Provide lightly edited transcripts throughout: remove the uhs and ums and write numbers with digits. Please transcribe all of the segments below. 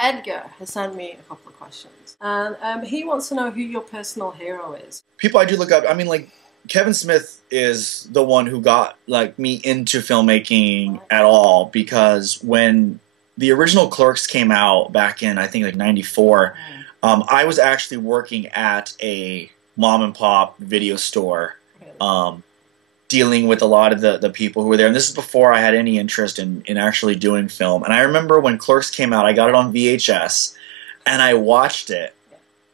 Edgar has sent me a couple of questions, and he wants to know who your personal hero is. People I do look up, I mean, like, Kevin Smith is the one who got, like, me into filmmaking at all, because when the original Clerks came out back in, I think, like, 94, I was actually working at a mom-and-pop video store, dealing with a lot of the people who were there. And this is before I had any interest in actually doing film. And I remember when Clerks came out, I got it on VHS, and I watched it,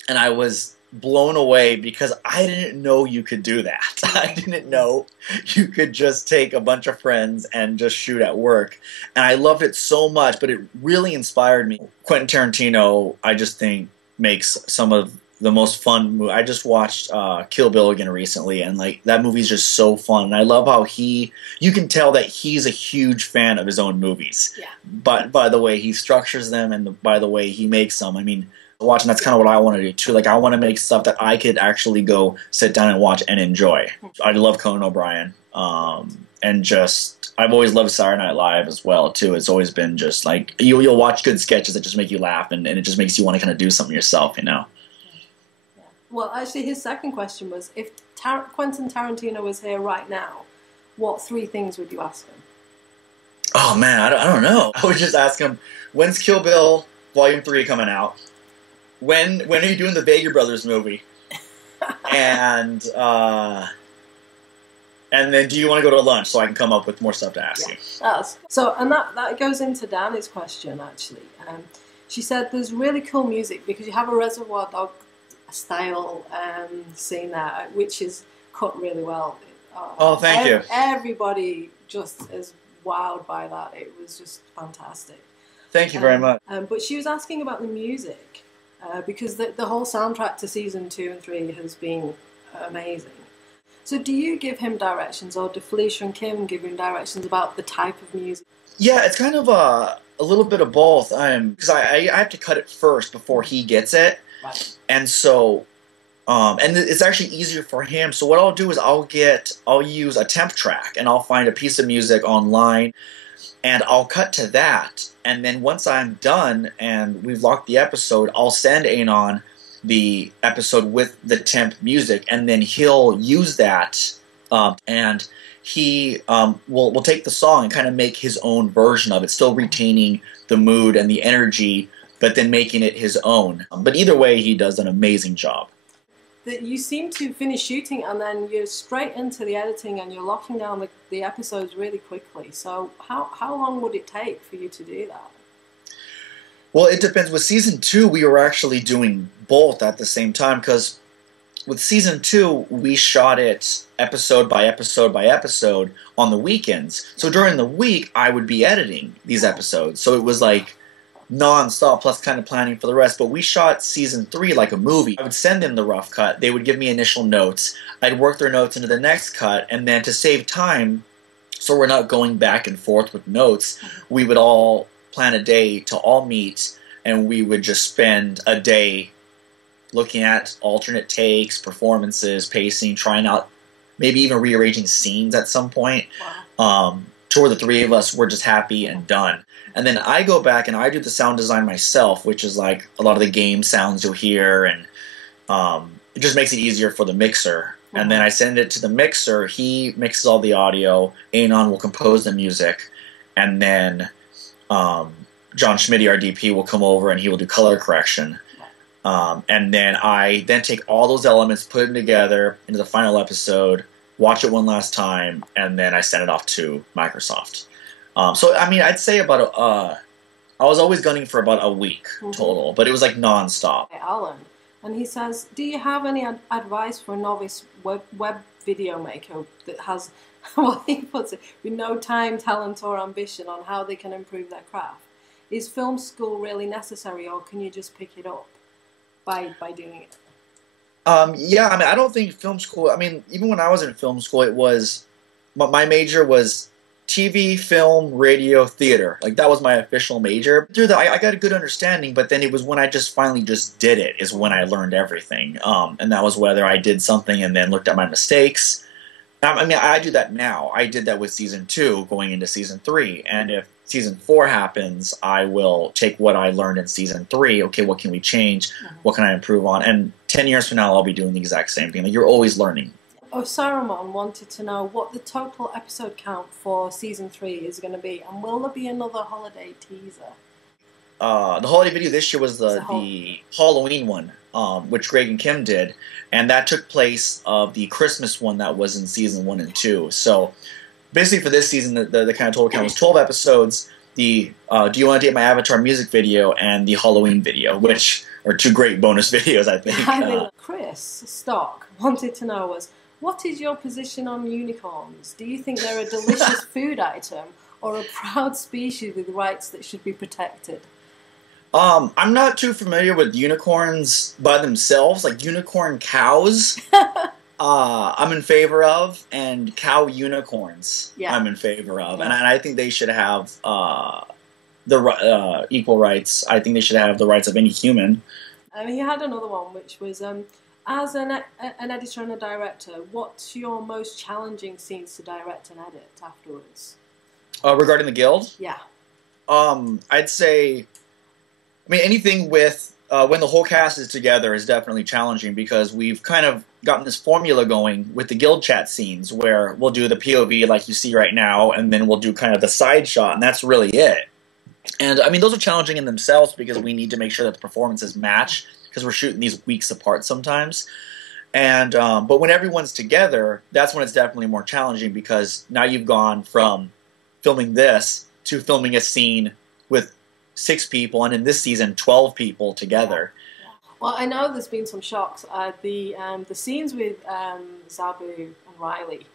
and I was blown away because I didn't know you could do that. I didn't know you could just take a bunch of friends and just shoot at work. And I loved it so much, but it really inspired me. Quentin Tarantino, I just think, makes some of the most fun movies. I just watched Kill Bill again recently, and like that movie's just so fun. And I love how you can tell that he's a huge fan of his own movies. Yeah. But by the way he structures them and by the way he makes them, I mean, watching, that's kind of what I want to do too. Like, I want to make stuff that I could actually go sit down and watch and enjoy. I love Conan O'Brien, and just I've always loved Saturday Night Live as well too. It's always been just like you'll watch good sketches that just make you laugh, and it just makes you want to kind of do something yourself, you know. Yeah. Well, actually, his second question was, if Quentin Tarantino was here right now, what 3 things would you ask him? Oh man, I don't know. I would just ask him, when's Kill Bill Volume 3 coming out? When are you doing the Vega Brothers movie? And then do you want to go to lunch so I can come up with more stuff to ask you? So, and that goes into Dani's question, actually. She said there's really cool music because you have a Reservoir Dog style scene there, which is cut really well. Oh, thank you. Everybody just is wowed by that. It was just fantastic. Thank you very much. But she was asking about the music. Because the whole soundtrack to season 2 and 3 has been amazing. So do you give him directions, or do Felicia and Kim give him directions about the type of music? Yeah, it's kind of a little bit of both. Because I have to cut it first before he gets it. Right. And so, and it's actually easier for him. So what I'll do is I'll use a temp track, and I'll find a piece of music online, and I'll cut to that. And then once I'm done and we've locked the episode, I'll send Anon the episode with the temp music, and then he'll use that, and he will take the song and kind of make his own version of it, still retaining the mood and the energy, but then making it his own. But either way, he does an amazing job. That you seem to finish shooting and then you're straight into the editing and you're locking down the episodes really quickly. So how long would it take for you to do that? Well, it depends. With season 2, we were actually doing both at the same time, because with season 2, we shot it episode by episode by episode on the weekends. So during the week, I would be editing these episodes. So it was like non-stop, plus kind of planning for the rest. But we shot season 3 like a movie. I would send them the rough cut. They would give me initial notes. I'd work their notes into the next cut, and then to save time, so we're not going back and forth with notes, we would all plan a day to all meet, and we would just spend a day looking at alternate takes, performances, pacing, trying out, maybe even rearranging scenes at some point. Wow. To where the 3 of us were just happy and done. And then I go back and I do the sound design myself, which is like a lot of the game sounds you'll hear, and it just makes it easier for the mixer. Mm-hmm. And then I send it to the mixer. He mixes all the audio. Anon will compose the music, and then John Schmitty, our DP, will come over and he will do color correction. And then I take all those elements, put them together into the final episode, watch it one last time, and then I send it off to Microsoft. So, I mean, I'd say about I was always gunning for about a week total, but it was like nonstop. Alan, and he says, do you have any advice for a novice web video maker that has, well, he puts it, with no time, talent, or ambition on how they can improve their craft? Is film school really necessary, or can you just pick it up by doing it? Yeah, I mean, I don't think film school, I mean, even when I was in film school, it was, my major was TV, film, radio, theater. Like, that was my official major. Through that, I got a good understanding, but then it was when I just finally just did it is when I learned everything. And that was whether I did something and then looked at my mistakes. I mean, I do that now. I did that with season 2 going into season 3. And if season 4 happens, I will take what I learned in season 3. Okay, what can we change? What can I improve on? And 10 years from now, I'll be doing the exact same thing. Like, you're always learning. Osiroman wanted to know what the total episode count for season 3 is going to be, and will there be another holiday teaser? The holiday video this year was the Halloween one, which Greg and Kim did, and that took place of the Christmas one that was in season 1 and 2. So basically for this season, the kind of total count was 12 episodes, the Do You Want to Date My Avatar music video, and the Halloween video, which are 2 great bonus videos, I think. Chris Stock wanted to know was, what is your position on unicorns? Do you think they're a delicious food item or a proud species with rights that should be protected? I'm not too familiar with unicorns by themselves. Like unicorn cows, I'm in favor of, and cow unicorns, I'm in favor of, and I think they should have the equal rights. I think they should have the rights of any human. He had another one, which was as an editor and a director, what's your most challenging scenes to direct and edit afterwards? Regarding the Guild? Yeah. I'd say, I mean, anything with when the whole cast is together is definitely challenging because we've kind of gotten this formula going with the Guild chat scenes where we'll do the POV like you see right now, and then we'll do kind of the side shot, and that's really it. And, I mean, those are challenging in themselves because we need to make sure that the performances match because we're shooting these weeks apart sometimes. And but when everyone's together, that's when it's definitely more challenging because now you've gone from filming this to filming a scene with 6 people, and in this season, 12 people together. Yeah. Well, I know there's been some shocks. The scenes with Zaboo and Riley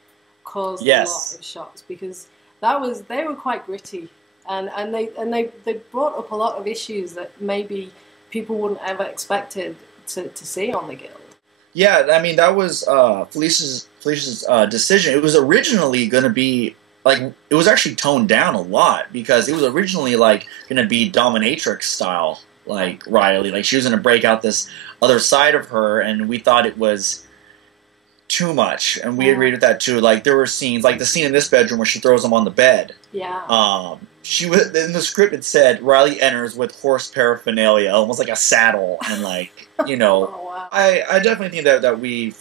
caused a lot of shocks because they were quite gritty, and they brought up a lot of issues that maybe people wouldn't ever expected to see on the Guild. Yeah, I mean that was Felicia's decision. It was originally going to be like, it was actually toned down a lot because it was originally like going to be dominatrix style, like Riley, like she was going to break out this other side of her, and we thought it was too much, and we agreed with that too. Like there were scenes, like the scene in this bedroom where she throws him on the bed. Yeah. She was in the script. It said Riley enters with horse paraphernalia, almost like a saddle, and like you know. Oh, wow. I definitely think that we've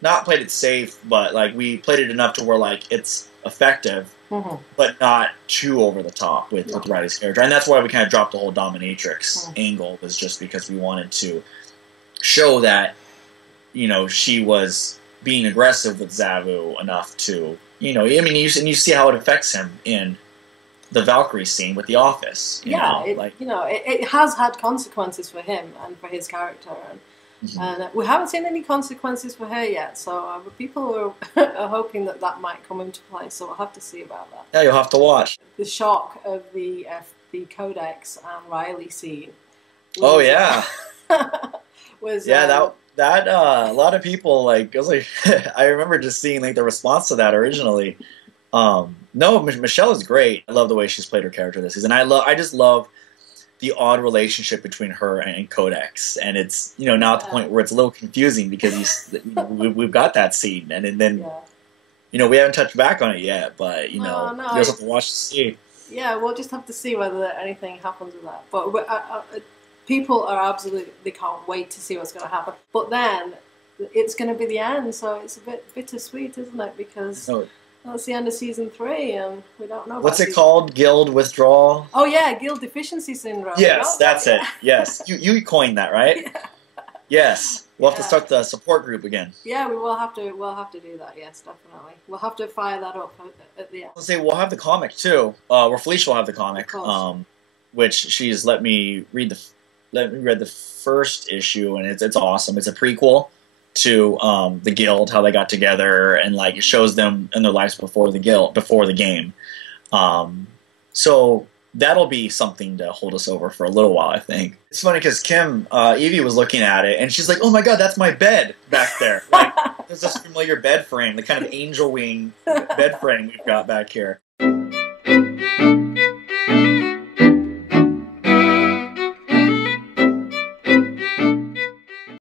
not played it safe, but like we played it enough to where like it's effective, but not too over the top with Riley's character, and that's why we kind of dropped the whole dominatrix angle. Was just because we wanted to show that she was being aggressive with Zaboo enough to I mean you see how it affects him in the Valkyrie scene with The Office. It has had consequences for him and for his character, and we haven't seen any consequences for her yet. So people are hoping that might come into play. So we'll have to see about that. Yeah, you'll have to watch. The shock of the Codex and Riley scene. Oh yeah. Was that a lot of people like. I was like, I remember just seeing like the response to that originally. No, Michelle is great. I love the way she's played her character this season. I just love the odd relationship between her and Codex, and it's now at the point where it's a little confusing because we've got that scene, and then we haven't touched back on it yet, but you just have to watch to see. Yeah, we'll just have to see whether anything happens with that. But people are absolutely can't wait to see what's going to happen. But then it's going to be the end, so it's a bit bittersweet, isn't it? Because that's the end of season 3, and we don't know. What's it called? Guild withdrawal? Oh yeah, guild deficiency syndrome. Yes, that's it. Yes, you coined that, right? Yeah. Yes, we'll have to start the support group again. Yeah, we will have to. We'll have to do that. Yes, definitely. We'll have to fire that up at the end. Let's say we'll have the comic too. Where Felicia will have the comic, which she's let me read the first issue, and it's awesome. It's a prequel to the Guild, how they got together, and like it shows them in their lives before the game. So that'll be something to hold us over for a little while, I think. It's funny because Evie was looking at it, and she's like, "Oh my god, that's my bed back there!" Like there's this familiar bed frame, the kind of angel wing bed frame we've got back here.